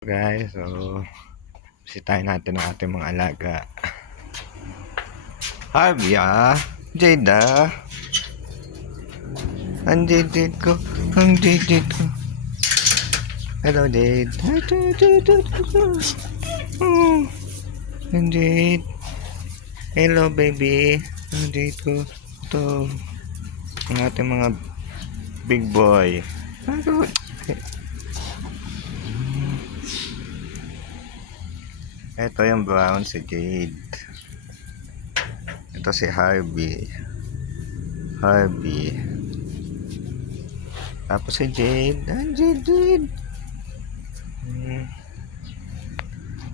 Guys, so bisitahin natin ang ating mga alaga. Harvia, Jada, ang Jade ko, ang Jade ko. Hello, Jade. Oh, ang Jade. Hello, baby. Ang Jade ko. Ito, ang ating mga big boy. Ito yung brown, si Jade. Ito si Harvey. Tapos si Jade. Jade.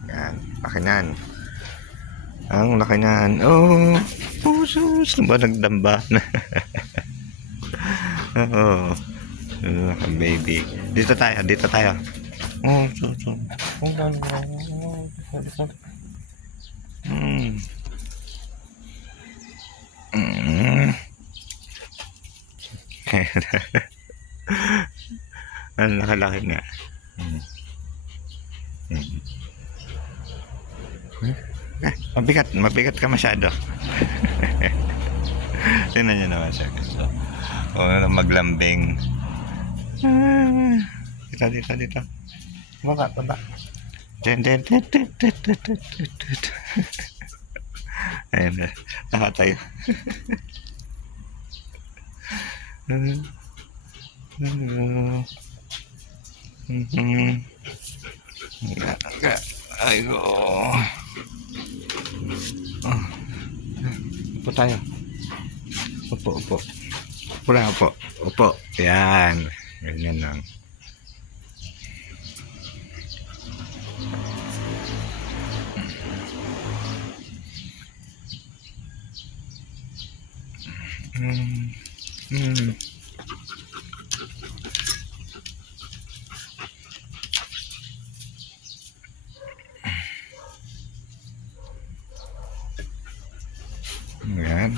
Yan, laki nan. Ang laki nan. Oh, pusos. Ba nagdamba na? Oo. Baby. Dito tayo. Oh, so. Ang laki nga. Mabigat ka masyado. Tingnan nyo naman siya. So, maglambing. Dito. Baba. Ayan na. Nakatayo. Ay go. Upo tayo. Upo. Upo. Yan. Ganyan lang. Ayan,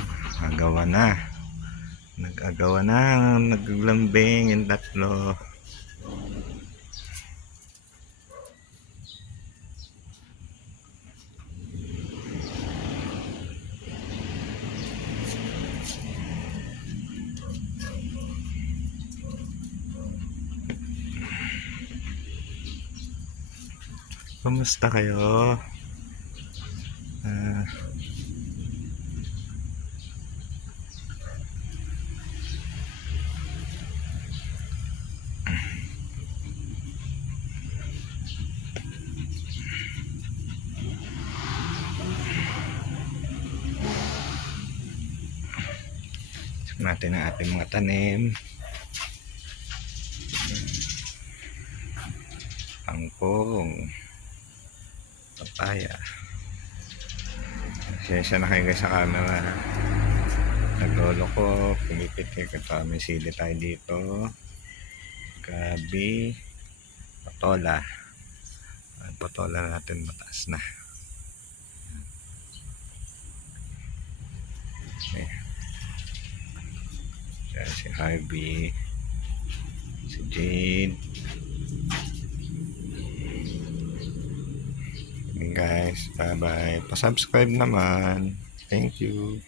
nag-agawa na, naglambing yung tatlo. Kumusta kayo? Natin ang ating mga tanim. Angkong, papaya. Siyensya na kayo guys sa camera. Naglolo ko, pumipit ko ito. May sili tayo dito. Gabi, patola. Ang patola natin mataas na. Okay. Si Harvey, si Jade. Okay guys, bye bye. Pa-subscribe naman. Thank you.